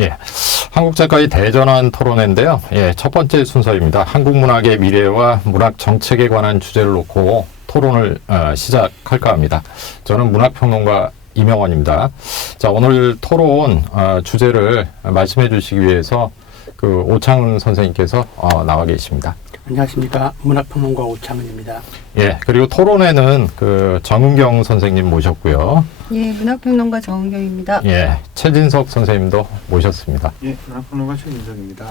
예, 한국 작가의 대전환 토론회인데요. 예, 첫 번째 순서입니다. 한국 문학의 미래와 문학 정책에 관한 주제를 놓고 토론을 시작할까 합니다. 저는 문학평론가 이명원입니다. 자, 오늘 토론 주제를 말씀해 주시기 위해서 그 오창은 선생님께서 나와 계십니다. 안녕하십니까. 문학평론가 오창은입니다. 예, 그리고 토론회는 그 정은경 선생님 모셨고요. 예, 문학평론가 정은경입니다. 예, 최진석 선생님도 모셨습니다. 예, 문학평론가 최진석입니다.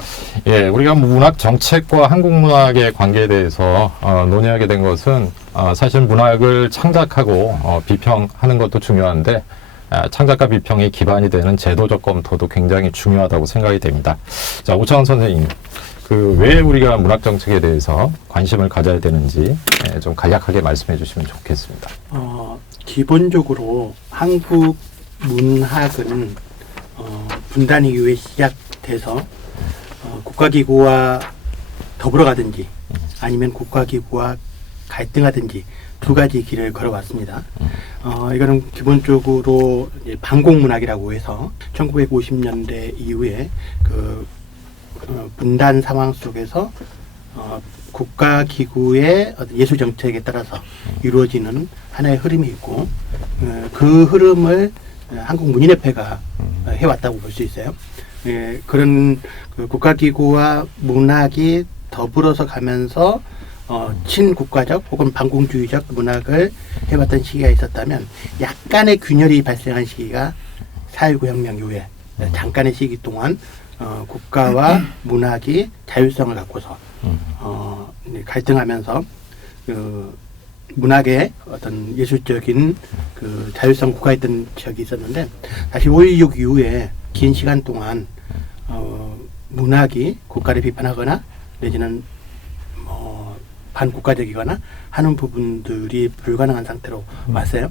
예, 우리가 문학 정책과 한국 문학의 관계에 대해서 논의하게 된 것은 사실 문학을 창작하고 비평하는 것도 중요한데 창작과 비평의 기반이 되는 제도적 검토도 굉장히 중요하다고 생각이 됩니다. 자, 오창원 선생님, 왜 우리가 문학 정책에 대해서 관심을 가져야 되는지 좀 간략하게 말씀해 주시면 좋겠습니다. 기본적으로 한국 문학은 분단 이후에 시작돼서 국가기구와 더불어 가든지 아니면 국가기구와 갈등하든지 두 가지 길을 걸어왔습니다. 이거는 기본적으로 반공문학이라고 해서 1950년대 이후에 분단 상황 속에서 국가기구의 예술 정책에 따라서 이루어지는 하나의 흐름이 있고 그 흐름을 한국문인협회가 해왔다고 볼 수 있어요. 그런 국가기구와 문학이 더불어서 가면서 친국가적 혹은 반공주의적 문학을 해왔던 시기가 있었다면 약간의 균열이 발생한 시기가 4.19 혁명 이후에 잠깐의 시기 동안 국가와 문학이 자율성을 갖고서 갈등하면서 문학의 어떤 예술적인 자율성 국가했던 적이 있었는데 다시 5.16 이후에 긴 시간 동안 문학이 국가를 비판하거나 내지는 반국가적이거나 하는 부분들이 불가능한 상태로 왔어요.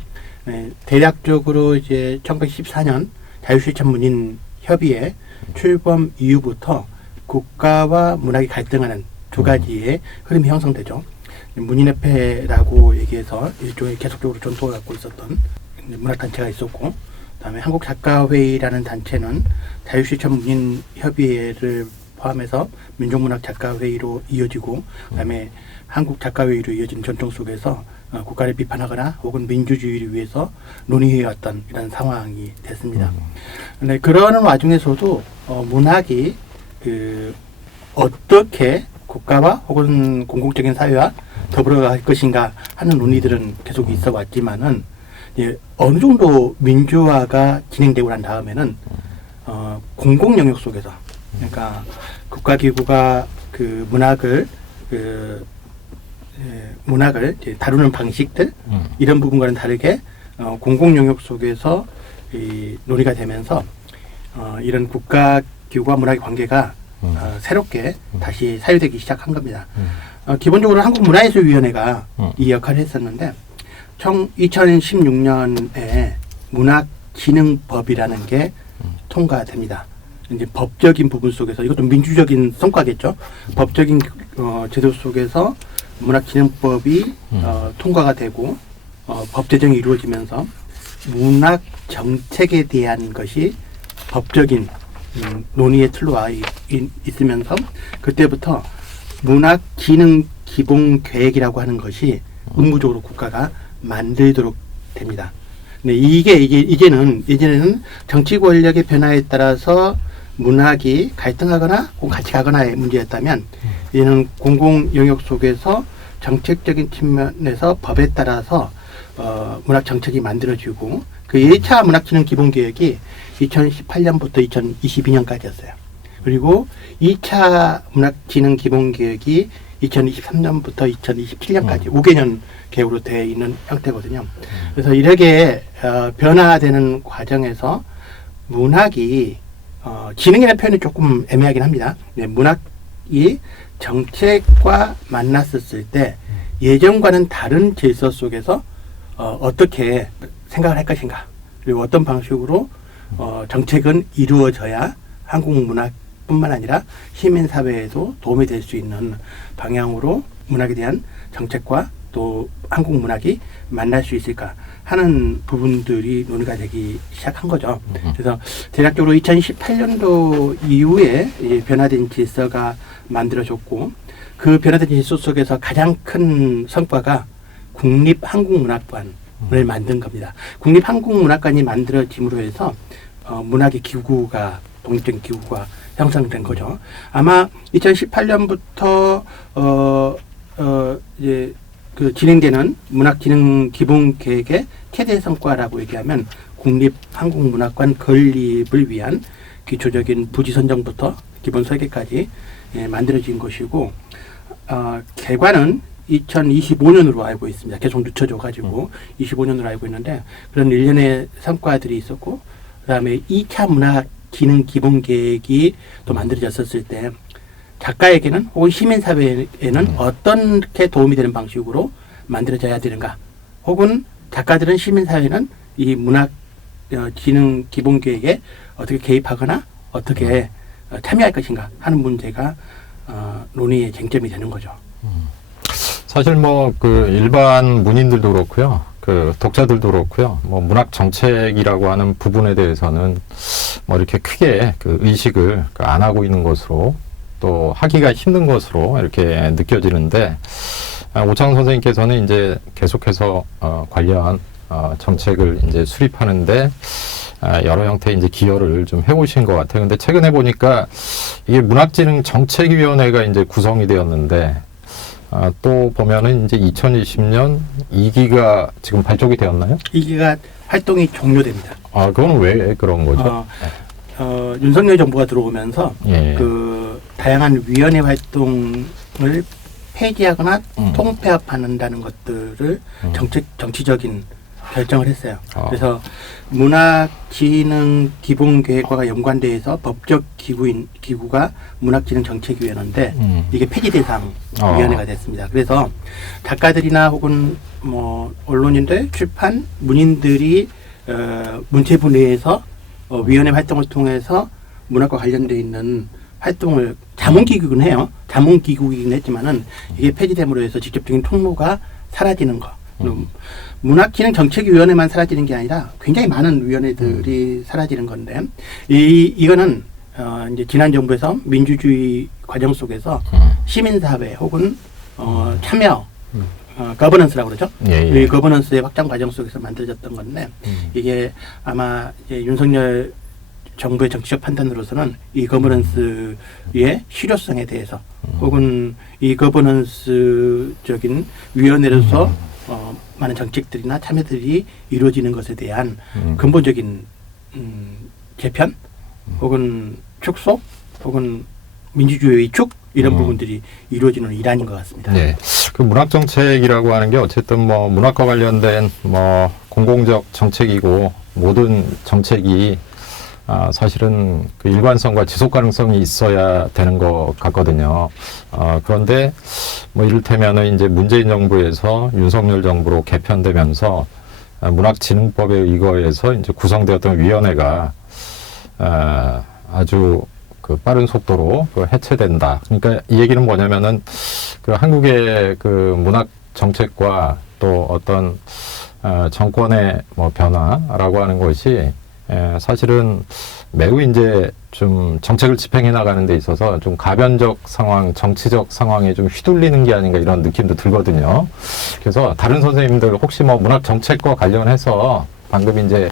대략적으로 이제 1914년 자유실천문인 협의회 출범 이후부터 국가와 문학이 갈등하는 두 가지의 흐름이 형성되죠. 문인협회라고 얘기해서 일종의 계속적으로 전통을 갖고 있었던 문학단체가 있었고, 그다음에 한국작가회의라는 단체는 자유실천문인협의회를 포함해서 민족문학작가회의로 이어지고, 그다음에 한국작가회의로 이어진 전통 속에서 국가를 비판하거나 혹은 민주주의를 위해서 논의해왔던 이런 상황이 됐습니다. 근데 그러는 와중에서도 문학이 어떻게 국가와 혹은 공공적인 사회와 더불어갈 것인가 하는 논의들은 계속 있어 왔지만은 어느 정도 민주화가 진행되고 난 다음에는 공공 영역 속에서, 그러니까 국가기구가 문학을 다루는 방식들 이런 부분과는 다르게 공공 영역 속에서 논의가 되면서 이런 국가기구와 문학의 관계가 새롭게 다시 사유되기 시작한 겁니다. 기본적으로 한국문화예술위원회가 이 역할을 했었는데 2016년에 문학진흥법이라는 게 통과됩니다. 이제 법적인 부분 속에서 이것도 민주적인 성과겠죠. 법적인 제도 속에서 문학진흥법이 통과가 되고 법 제정이 이루어지면서 문학 정책에 대한 것이 법적인 논의의 틀로 와 있으면서 그때부터 문학진흥기본계획이라고 하는 것이 의무적으로 국가가 만들도록 됩니다. 근데 이제는 정치 권력의 변화에 따라서 문학이 갈등하거나 혹은 같이 가거나의 문제였다면 이제는 공공 영역 속에서 정책적인 측면에서 법에 따라서 문학 정책이 만들어지고 그 1차 문학진흥 기본계획이 2018년부터 2022년까지였어요. 그리고 2차 문학진흥 기본계획이 2023년부터 2027년까지 5개년 계획으로 되어 있는 형태거든요. 그래서 이렇게 변화되는 과정에서 문학이 진흥이라는 표현이 조금 애매하긴 합니다. 문학이 정책과 만났었을 때 예전과는 다른 질서 속에서 어떻게 생각을 할 것인가, 그리고 어떤 방식으로 정책은 이루어져야 한국 문학뿐만 아니라 시민사회에도 도움이 될 수 있는 방향으로 문학에 대한 정책과 또 한국 문학이 만날 수 있을까 하는 부분들이 논의가 되기 시작한 거죠. 그래서 대략적으로 2018년도 이후에 변화된 질서가 만들어졌고 그 변화된 질서 속에서 가장 큰 성과가 국립한국문학관을 만든 겁니다. 국립한국문학관이 만들어짐으로 해서 문학의 기구가 독립적인 기구가 형성된 거죠. 아마 2018년부터 이제 그 진행되는 문학진흥 기본계획의 최대 성과라고 얘기하면 국립한국문학관 건립을 위한 기초적인 부지 선정부터 기본 설계까지 만들어진 것이고 개관은 2025년으로 알고 있습니다. 계속 늦춰져가지고 25년으로 알고 있는데 그런 일련의 성과들이 있었고 그다음에 2차 문학진흥 기본계획이 또 만들어졌었을 때 작가에게는 혹은 시민사회에는 어떻게 도움이 되는 방식으로 만들어져야 되는가 혹은 작가들은 시민사회는 이 문학진흥 기본계획에 어떻게 개입하거나 어떻게 참여할 것인가 하는 문제가 논의의 쟁점이 되는 거죠. 사실 뭐 그 일반 문인들도 그렇고요. 그 독자들도 그렇고요. 뭐 문학 정책이라고 하는 부분에 대해서는 뭐 이렇게 크게 그 의식을 안 하고 있는 것으로 또 하기가 힘든 것으로 이렇게 느껴지는데 오창훈 선생님께서는 이제 계속해서 관련 정책을 이제 수립하는데 여러 형태의 이제 기여를 좀 해오신 것 같아요. 근데 최근에 보니까 이게 문학진흥 정책위원회가 이제 구성이 되었는데 또 보면은 이제 2020년 2기가 지금 발족이 되었나요? 2기가 활동이 종료됩니다. 그건 왜 그런 거죠? 윤석열 정부가 들어오면서 예. 그 다양한 위원회 활동을 폐지하거나 통폐합한다는 것들을 정치적인 결정을 했어요. 그래서 문학진흥 기본계획과 연관돼서 법적 기구가 문학진흥정책위원회인데 이게 폐지 대상 위원회가 됐습니다. 그래서 작가들이나 혹은 뭐 언론인들, 출판, 문인들이 문체부 내에서 위원회 활동을 통해서 문학과 관련돼 있는 활동을 자문기구긴 해요. 자문기구이긴 했지만은 이게 폐지됨으로 해서 직접적인 통로가 사라지는 거. 문학진흥정책위원회만 사라지는 게 아니라 굉장히 많은 위원회들이 사라지는 건데 이거는 이제 지난 정부에서 민주주의 과정 속에서 시민사회 혹은 참여 거버넌스라고 그러죠. 이 거버넌스의 확장 과정 속에서 만들어졌던 건데 이게 아마 이제 윤석열 정부의 정치적 판단으로서는 이 거버넌스의 실효성에 대해서 혹은 이 거버넌스적인 위원회로서 많은 정책들이나 참여들이 이루어지는 것에 대한 근본적인 재편 혹은 축소 혹은 민주주의 위축 이런 부분들이 이루어지는 일환인 것 같습니다. 네. 그 문학 정책이라고 하는 게 어쨌든 뭐 문학과 관련된 뭐 공공적 정책이고 모든 정책이 사실은 그 일관성과 지속 가능성이 있어야 되는 것 같거든요. 그런데 뭐 이를테면은 이제 문재인 정부에서 윤석열 정부로 개편되면서 문학진흥법에 의거해서 이제 구성되었던 위원회가 아주 그 빠른 속도로 그 해체된다. 그러니까 이 얘기는 뭐냐면은 그 한국의 그 문학 정책과 또 어떤 정권의 뭐 변화라고 하는 것이 사실은 매우 이제 좀 정책을 집행해 나가는 데 있어서 좀 가변적 상황, 정치적 상황에 좀 휘둘리는 게 아닌가 이런 느낌도 들거든요. 그래서 다른 선생님들 혹시 뭐 문학 정책과 관련해서 방금 이제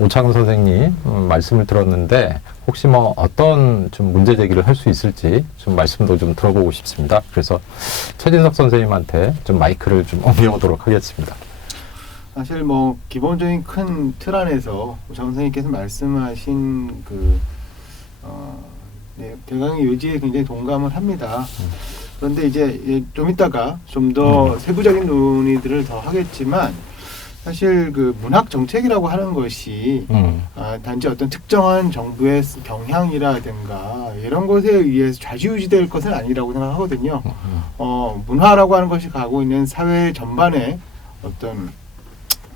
오창훈 선생님 말씀을 들었는데 혹시 뭐 어떤 좀 문제 제기를 할 수 있을지 좀 말씀도 좀 들어보고 싶습니다. 그래서 최진석 선생님한테 좀 마이크를 좀 옮겨오도록 하겠습니다. 사실 뭐 기본적인 큰 틀 안에서 오창훈 선생님께서 말씀하신 그 대강의 요지에 굉장히 동감을 합니다. 그런데 이제 좀 이따가 좀 더 세부적인 논의들을 더 하겠지만 사실 그 문학 정책이라고 하는 것이 단지 어떤 특정한 정부의 경향이라든가 이런 것에 의해서 좌지우지될 것은 아니라고 생각하거든요. 문화라고 하는 것이 가고 있는 사회 전반의 어떤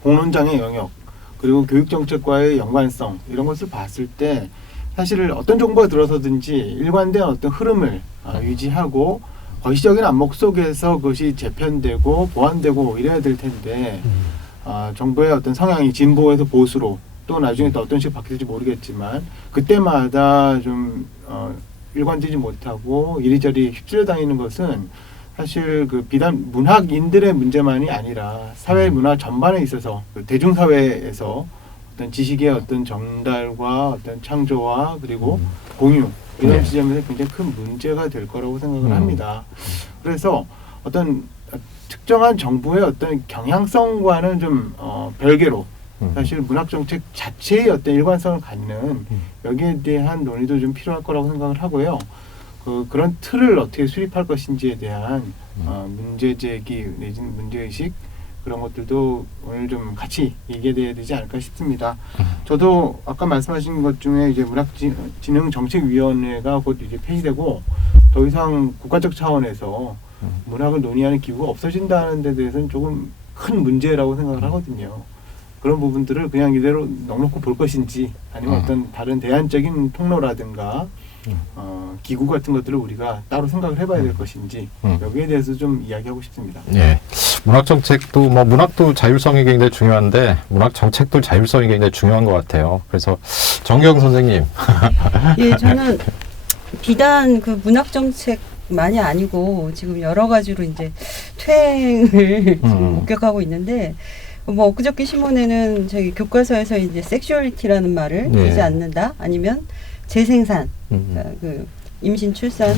공론장의 영역 그리고 교육 정책과의 연관성 이런 것을 봤을 때 사실 어떤 정부가 들어서든지 일관된 어떤 흐름을 유지하고 거시적인 안목 속에서 그것이 재편되고 보완되고 이래야 될 텐데 정부의 어떤 성향이 진보에서 보수로 또 나중에 또 어떤 식으로 바뀔지 모르겠지만 그때마다 좀 일관되지 못하고 이리저리 휩쓸려 다니는 것은 사실 그 비단 문학인들의 문제만이 아니라 사회 문화 전반에 있어서 그 대중사회에서 어떤 지식의 어떤 전달과 어떤 창조와 그리고 공유 이런 네. 지점에서 굉장히 큰 문제가 될 거라고 생각을 합니다. 그래서 어떤 특정한 정부의 어떤 경향성과는 좀 별개로 사실 문학 정책 자체의 어떤 일관성을 갖는 여기에 대한 논의도 좀 필요할 거라고 생각을 하고요. 그런 틀을 어떻게 수립할 것인지에 대한 문제 제기 내지는 문제의식 그런 것들도 오늘 좀 같이 얘기해야 되지 않을까 싶습니다. 저도 아까 말씀하신 것 중에 이제 문학진흥정책위원회가 곧 이제 폐지되고 더 이상 국가적 차원에서 문학을 논의하는 기구가 없어진다는 데 대해서는 조금 큰 문제라고 생각을 하거든요. 그런 부분들을 그냥 이대로 넉넉히 볼 것인지 아니면 어떤 다른 대안적인 통로라든가 기구 같은 것들을 우리가 따로 생각을 해봐야 될 것인지 여기에 대해서 좀 이야기하고 싶습니다. 예. 문학 정책도 뭐 문학도 자율성이 굉장히 중요한데 문학 정책도 자율성이 굉장히 중요한 것 같아요. 그래서 정경 선생님. 예, 저는 비단 그 문학 정책만이 아니고 지금 여러 가지로 이제 퇴행을 지금 목격하고 있는데 뭐 엊그저께 신문에는 저기 교과서에서 이제 섹슈얼리티라는 말을 네. 쓰지 않는다 아니면 재생산 그러니까 그 임신 출산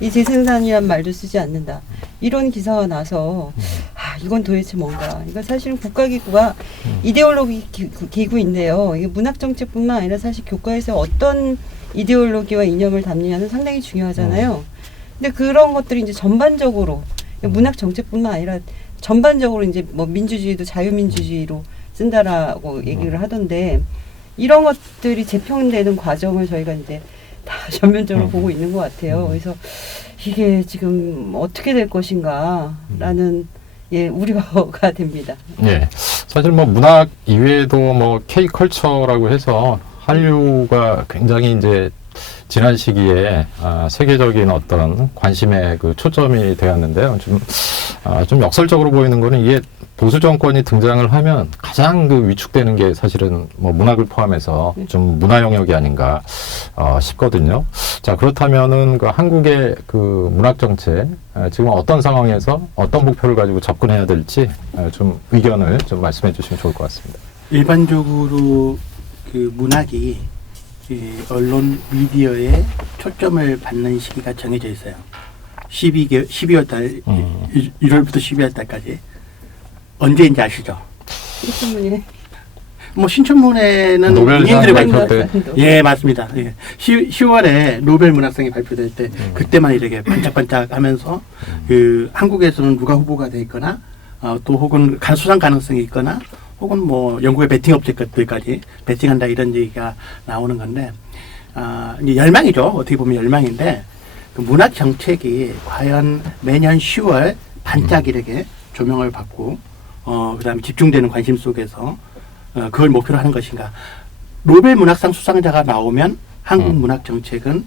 이 재생산이란 말도 쓰지 않는다 이런 기사가 나서 이건 도대체 뭔가 이거 사실은 국가기구가 이데올로기 기구인데요. 이게 문학 정책뿐만 아니라 사실 교과에서 어떤 이데올로기와 이념을 담느냐는 상당히 중요하잖아요. 근데 그런 것들이 이제 전반적으로 문학 정책뿐만 아니라 전반적으로 이제 뭐 민주주의도 자유민주주의로 쓴다라고 얘기를 하던데 이런 것들이 재평되는 과정을 저희가 이제 다 전면적으로 보고 있는 것 같아요. 그래서 이게 지금 어떻게 될 것인가라는 예 우려가 됩니다. 예. 사실 뭐 문학 이외에도 뭐 K컬처라고 해서 한류가 굉장히 이제 지난 시기에 세계적인 어떤 관심의 그 초점이 되었는데요. 좀 역설적으로 보이는 거는 이게 보수 정권이 등장을 하면 가장 그 위축되는 게 사실은 뭐 문학을 포함해서 좀 문화 영역이 아닌가 싶거든요. 자, 그렇다면은 그 한국의 그 문학 정책 지금 어떤 상황에서 어떤 목표를 가지고 접근해야 될지 좀 의견을 좀 말씀해 주시면 좋을 것 같습니다. 일반적으로 그 문학이 언론 미디어에 초점을 받는 시기가 정해져 있어요. 12월 달, 1월부터 12월 달까지. 언제인지 아시죠? 신춘문예. 뭐 신춘문예는 노벨상 문인들이 발표 때. 예, 맞습니다. 예. 10월에 노벨 문학상이 발표될 때 그때만 이렇게 반짝반짝 하면서 그 한국에서는 누가 후보가 돼 있거나 또 혹은 수상 가능성이 있거나 혹은 뭐 영국의 베팅 업체들까지 베팅한다 이런 얘기가 나오는 건데 이제 열망이죠. 어떻게 보면 열망인데 그 문학 정책이 과연 매년 10월 반짝이렇게 조명을 받고 그다음에 집중되는 관심 속에서 그걸 목표로 하는 것인가. 노벨 문학상 수상자가 나오면 한국 문학 정책은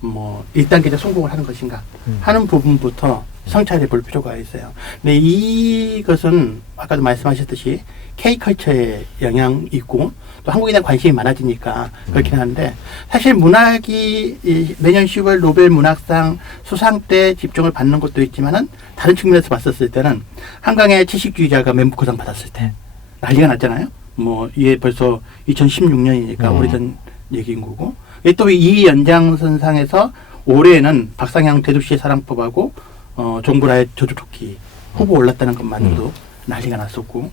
뭐 1단계적 성공을 하는 것인가 하는 부분부터 성찰해 볼 필요가 있어요. 근데 이것은 아까도 말씀하셨듯이 K컬처의 영향이 있고 또 한국에 대한 관심이 많아지니까 그렇긴 한데 사실 문학이 매년 10월 노벨 문학상 수상 때 집중을 받는 것도 있지만은 다른 측면에서 봤었을 때는 한강의 채식주의자가 맨부커상 받았을 때 난리가 났잖아요. 뭐 이게 벌써 2016년이니까 오래전 얘기인 거고 또 이 연장선상에서 올해는 박상향 대도시의 사랑법하고 정보라의 저주토끼 후보 올랐다는 것만으로도 난리가 났었고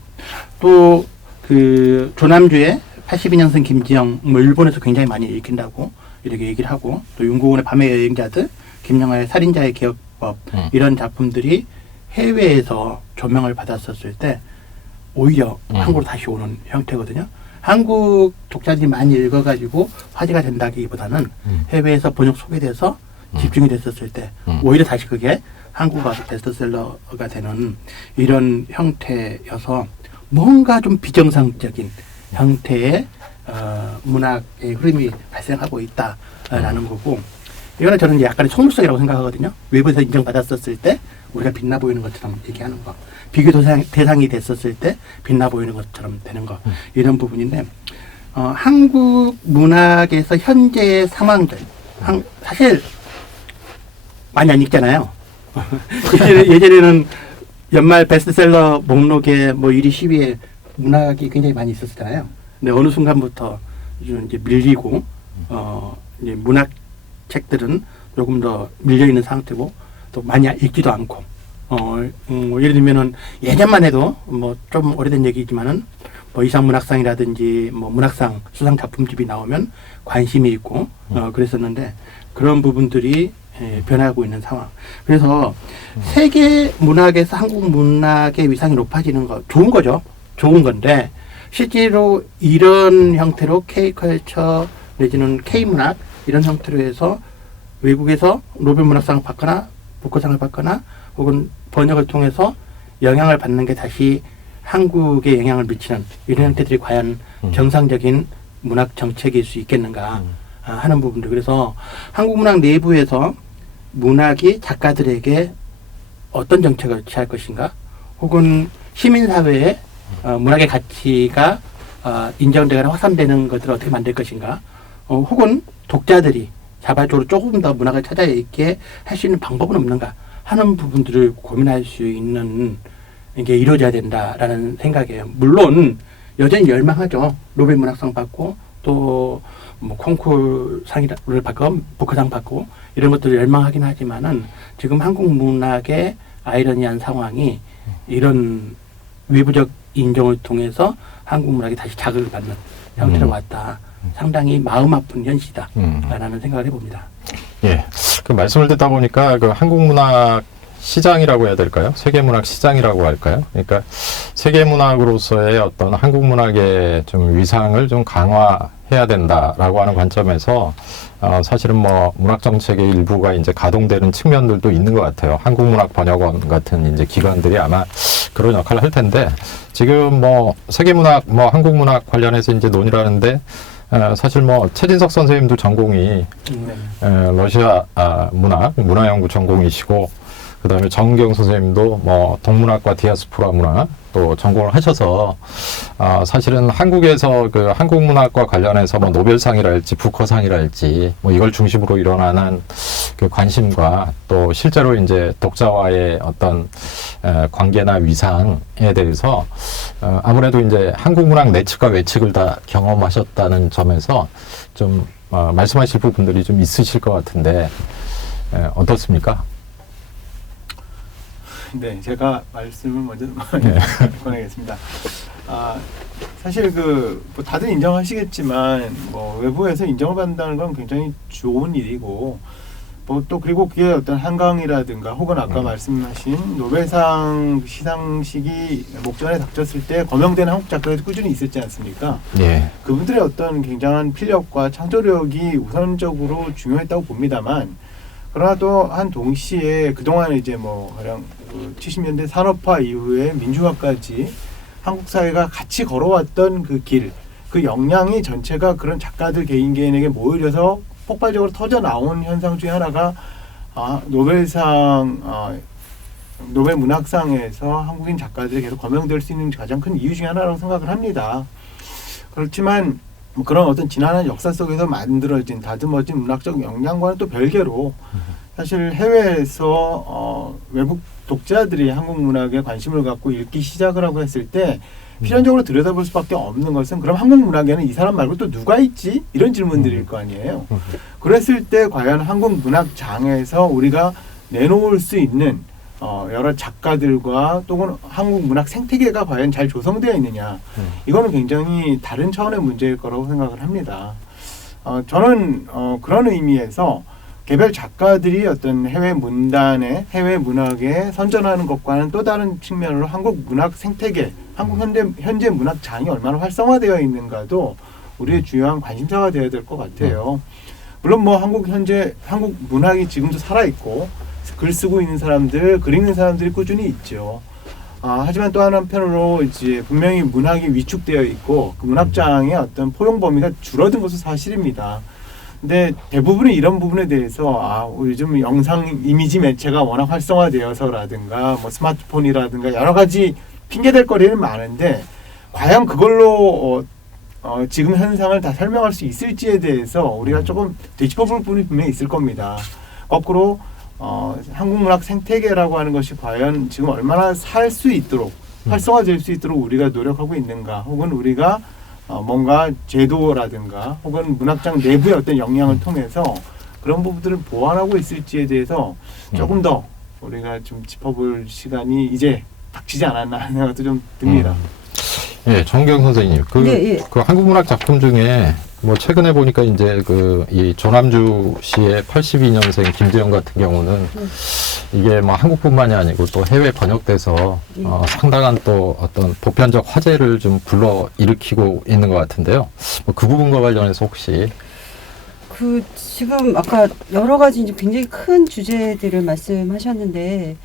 또 그 조남주의 82년생 김지영 뭐 일본에서 굉장히 많이 읽힌다고 이렇게 얘기를 하고 또 윤고은의 밤의 여행자들 김영하의 살인자의 기억법 이런 작품들이 해외에서 조명을 받았었을 때 오히려 한국으로 다시 오는 형태거든요. 한국 독자들이 많이 읽어가지고 화제가 된다기보다는 해외에서 번역 소개돼서 집중이 됐었을 때 오히려 다시 그게 한국 와서 베스트셀러가 되는 이런 형태여서 뭔가 좀 비정상적인 형태의 문학의 흐름이 발생하고 있다라는 거고 이거는 저는 이제 약간의 속물성이라고 생각하거든요. 외부에서 인정받았었을 때 우리가 빛나 보이는 것처럼 얘기하는 거, 비교 대상이 됐었을 때 빛나 보이는 것처럼 되는 거, 이런 부분인데 한국 문학에서 현재의 상황들 사실 많이 안 읽잖아요. 예전에는 연말 베스트셀러 목록에 뭐 1위, 10위에 문학이 굉장히 많이 있었잖아요. 근데 어느 순간부터 이제 밀리고 이제 문학 책들은 조금 더 밀려 있는 상태고 또 많이 읽지도 않고 예를 들면은 예전만 해도 뭐 좀 오래된 얘기지만은 뭐 이상문학상이라든지 뭐 문학상 수상 작품집이 나오면 관심이 있고 그랬었는데 그런 부분들이 변하고 있는 상황. 그래서 세계 문학에서 한국 문학의 위상이 높아지는 거 좋은 거죠. 좋은 건데 실제로 이런 형태로 K컬처 내지는 K문학 이런 형태로 해서 외국에서 노벨문학상을 받거나 부커상을 받거나 혹은 번역을 통해서 영향을 받는 게 다시 한국에 영향을 미치는 이런 형태들이 과연 정상적인 문학 정책일 수 있겠는가 하는 부분들. 그래서 한국 문학 내부에서 문학이 작가들에게 어떤 정책을 취할 것인가 혹은 시민사회에 문학의 가치가 인정되거나 확산되는 것들을 어떻게 만들 것인가 혹은 독자들이 자발적으로 조금 더 문학을 찾아 읽게 할 수 있는 방법은 없는가 하는 부분들을 고민할 수 있는 게 이루어져야 된다라는 생각이에요. 물론 여전히 열망하죠. 노벨 문학상 받고 또 뭐 콩쿠르 상을 받고 부커상 받고 이런 것들을 열망하긴 하지만은 지금 한국 문학의 아이러니한 상황이 이런 외부적 인정을 통해서 한국 문학이 다시 자극을 받는 형태로 왔다. 상당히 마음 아픈 현실이다라는 생각을 해봅니다. 예, 그 말씀을 듣다 보니까 그 한국 문학 시장이라고 해야 될까요? 세계 문학 시장이라고 할까요? 그러니까 세계 문학으로서의 어떤 한국 문학의 좀 위상을 좀 강화해야 된다라고 하는 관점에서 사실은 뭐 문학 정책의 일부가 이제 가동되는 측면들도 있는 것 같아요. 한국문학번역원 같은 이제 기관들이 아마 그런 역할을 할 텐데 지금 뭐 세계 문학, 뭐 한국 문학 관련해서 이제 논의를 하는데 사실 뭐 최진석 선생님도 전공이 러시아 문화연구 전공이시고 그다음에 정경 선생님도 뭐 동문학과 디아스포라 문화 또 전공을 하셔서 사실은 한국에서 그 한국 문학과 관련해서 뭐 노벨상이랄지 부커상이랄지 뭐 이걸 중심으로 일어나는 그 관심과 또 실제로 이제 독자와의 어떤 관계나 위상에 대해서 아무래도 이제 한국 문학 내측과 외측을 다 경험하셨다는 점에서 좀 말씀하실 부분들이 좀 있으실 것 같은데 어떻습니까? 네, 제가 말씀을 먼저 권하겠습니다. 사실 뭐 다들 인정하시겠지만 뭐 외부에서 인정을 받는다는 건 굉장히 좋은 일이고 뭐 또 그리고 그게 어떤 한강이라든가 혹은 아까 말씀하신 노벨상 시상식이 목전에 닥쳤을 때 거명되는 한국 작가들이 꾸준히 있었지 않습니까? 예. 그분들의 어떤 굉장한 필력과 창조력이 우선적으로 중요했다고 봅니다만 그러나 또 한 동시에 그동안 이제 뭐 가령 70년대 산업화 이후에 민주화까지 한국 사회가 같이 걸어왔던 그 길, 그 역량이 전체가 그런 작가들 개인에게 모여져서 폭발적으로 터져 나온 현상 중에 하나가 노벨 문학상에서 한국인 작가들이 계속 거명될 수 있는 가장 큰 이유 중에 하나라고 생각을 합니다. 그렇지만 뭐 그런 어떤 지난한 역사 속에서 만들어진 다듬어진 문학적 역량과는 또 별개로 사실 해외에서 외국 독자들이 한국 문학에 관심을 갖고 읽기 시작을 하고 했을 때 필연적으로 들여다볼 수밖에 없는 것은 그럼 한국 문학에는 이 사람 말고 또 누가 있지? 이런 질문들일 거 아니에요. 그랬을 때 과연 한국 문학장에서 우리가 내놓을 수 있는 여러 작가들과 또는 한국 문학 생태계가 과연 잘 조성되어 있느냐. 이거는 굉장히 다른 차원의 문제일 거라고 생각을 합니다. 저는 그런 의미에서 개별 작가들이 어떤 해외 문단에 해외 문학에 선전하는 것과는 또 다른 측면으로 한국 문학 생태계, 한국 현재 문학장이 얼마나 활성화되어 있는가도 우리의 중요한 관심사가 되어야 될 것 같아요. 물론 뭐 한국 문학이 지금도 살아있고 글 쓰고 있는 사람들, 글 읽는 사람들이 꾸준히 있죠. 하지만 또 한편으로 이제 분명히 문학이 위축되어 있고 그 문학장의 어떤 포용 범위가 줄어든 것은 사실입니다. 근데 대부분의 이런 부분에 대해서 요즘 영상 이미지 매체가 워낙 활성화되어서라든가 뭐 스마트폰이라든가 여러 가지 핑계댈 거리는 많은데 과연 그걸로 지금 현상을 다 설명할 수 있을지에 대해서 우리가 조금 되짚어볼 부분이 분명히 있을 겁니다. 거꾸로 한국문학 생태계라고 하는 것이 과연 지금 얼마나 살 수 있도록 활성화될 수 있도록 우리가 노력하고 있는가, 혹은 우리가 뭔가 제도라든가 혹은 문학장 내부의 어떤 역량을 통해서 그런 부분들을 보완하고 있을지에 대해서 조금 더 우리가 좀 짚어볼 시간이 이제 닥치지 않았나 하는 생각도 좀 듭니다. 예, 정경 선생님, 예. 그 한국 문학 작품 중에 뭐 최근에 보니까 이제 이 조남주 씨의 82년생 김재영 같은 경우는 이게 뭐 한국뿐만이 아니고 또 해외 번역돼서 상당한 또 어떤 보편적 화제를 좀 불러 일으키고 있는 것 같은데요. 뭐 그 부분과 관련해서 혹시 지금 아까 여러 가지 이제 굉장히 큰 주제들을 말씀하셨는데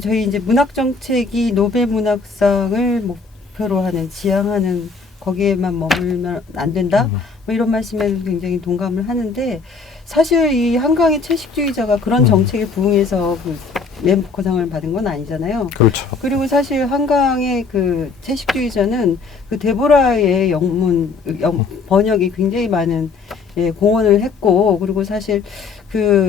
저희 이제 문학 정책이 노벨 문학상을 목표로 하는 지향하는 거기에만 머물면 안 된다? 뭐 이런 말씀에 굉장히 동감을 하는데 사실 이 한강의 채식주의자가 그런 정책에 부응해서 맨부커상을 받은 건 아니잖아요. 그렇죠. 그리고 사실 한강의 채식주의자는 데보라의 영문 번역이 굉장히 많은 공헌을 했고, 그리고 사실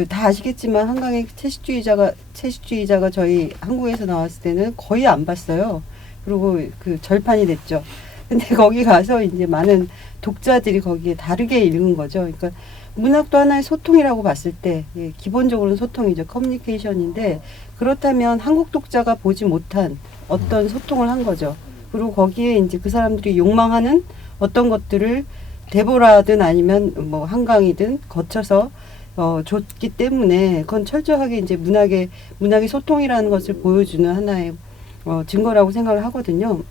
다 아시겠지만 한강의 채식주의자가 저희 한국에서 나왔을 때는 거의 안 봤어요. 그리고 절판이 됐죠. 근데 거기 가서 이제 많은 독자들이 거기에 다르게 읽은 거죠. 그러니까 문학도 하나의 소통이라고 봤을 때 기본적으로는 소통이죠. 커뮤니케이션인데 그렇다면 한국 독자가 보지 못한 어떤 소통을 한 거죠. 그리고 거기에 이제 그 사람들이 욕망하는 어떤 것들을 데보라든 아니면 뭐 한강이든 거쳐서 줬기 때문에 그건 철저하게 이제 문학의 소통이라는 것을 보여주는 하나의 증거라고 생각을 하거든요.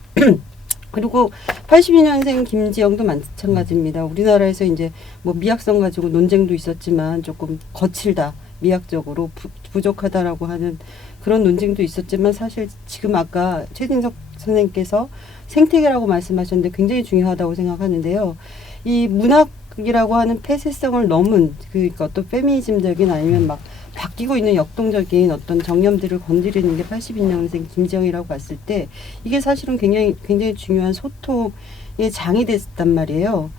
그리고 82년생 김지영도 마찬가지입니다. 우리나라에서 이제 뭐 미학성 가지고 논쟁도 있었지만 조금 거칠다, 미학적으로 부족하다라고 하는 그런 논쟁도 있었지만 사실 지금 아까 최진석 선생님께서 생태계라고 말씀하셨는데 굉장히 중요하다고 생각하는데요. 이 문학이라고 하는 폐쇄성을 넘은 그러니까 어떤 페미니즘적인 아니면 막 바뀌고 있는 역동적인 어떤 정념들을 건드리는 게 82년생 김지영이라고 봤을 때 이게 사실은 굉장히 중요한 소통의 장이 됐단 말이에요.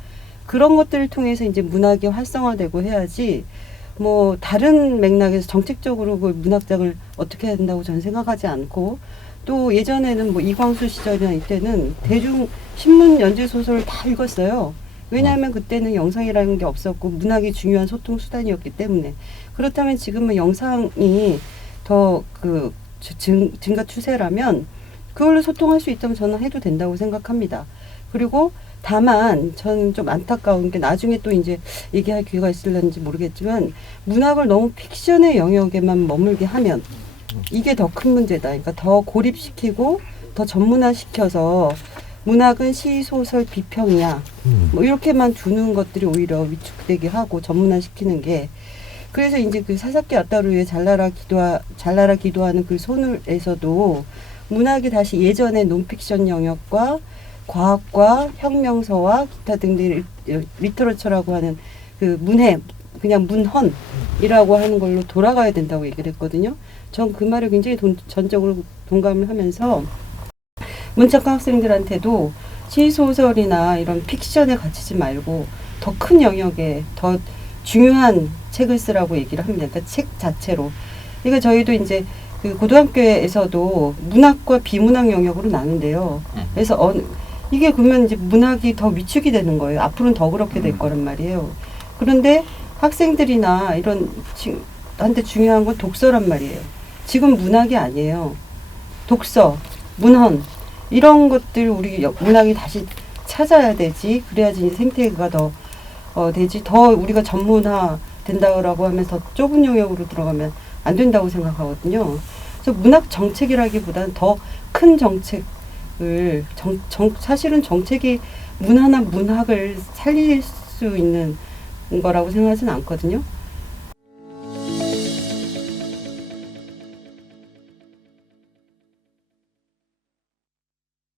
그런 것들을 통해서 이제 문학이 활성화되고 해야지 뭐 다른 맥락에서 정책적으로 그 문학장을 어떻게 해야 된다고 저는 생각하지 않고, 또 예전에는 뭐 이광수 시절이나 이때는 대중 신문 연재 소설을 다 읽었어요. 왜냐하면 그때는 영상이라는 게 없었고 문학이 중요한 소통 수단이었기 때문에. 그렇다면 지금은 영상이 더 증가 추세라면 그걸로 소통할 수 있다면 저는 해도 된다고 생각합니다. 그리고 다만 저는 좀 안타까운 게 나중에 또 이제 얘기할 기회가 있을는지 모르겠지만 문학을 너무 픽션의 영역에만 머물게 하면 이게 더 큰 문제다. 그러니까 더 고립시키고 더 전문화시켜서 문학은 시, 소설, 비평이야. 뭐 이렇게만 두는 것들이 오히려 위축되게 하고 전문화시키는 게. 그래서 이제 사사키 아따루의 잘나라 기도하는 그 소설에서도 문학이 다시 예전의 논픽션 영역과 과학과 혁명서와 기타 등등 리터러처라고 하는 문해, 그냥 문헌이라고 하는 걸로 돌아가야 된다고 얘기를 했거든요. 전 그 말에 굉장히 전적으로 동감을 하면서 문창과 학생들한테도 시소설이나 이런 픽션에 갇히지 말고 더 큰 영역에 더 중요한 책을 쓰라고 얘기를 합니다. 그러니까 책 자체로. 그러니까 저희도 이제 고등학교에서도 문학과 비문학 영역으로 나는데요. 그래서 이게 그러면 이제 문학이 더 위축이 되는 거예요. 앞으로는 더 그렇게 될 거란 말이에요. 그런데 학생들이나 이런 한테 중요한 건 독서란 말이에요. 지금 문학이 아니에요. 독서, 문헌 이런 것들 우리 문학이 다시 찾아야 되지. 그래야지 생태계가 더 되지. 더 우리가 전문화 된다고 하면서 좁은 영역으로 들어가면 안 된다고 생각하거든요. 그래서 문학 정책이라기보다는 더 큰 정책을 사실은 정책이 문화나 문학을 살릴 수 있는 거라고 생각하지는 않거든요.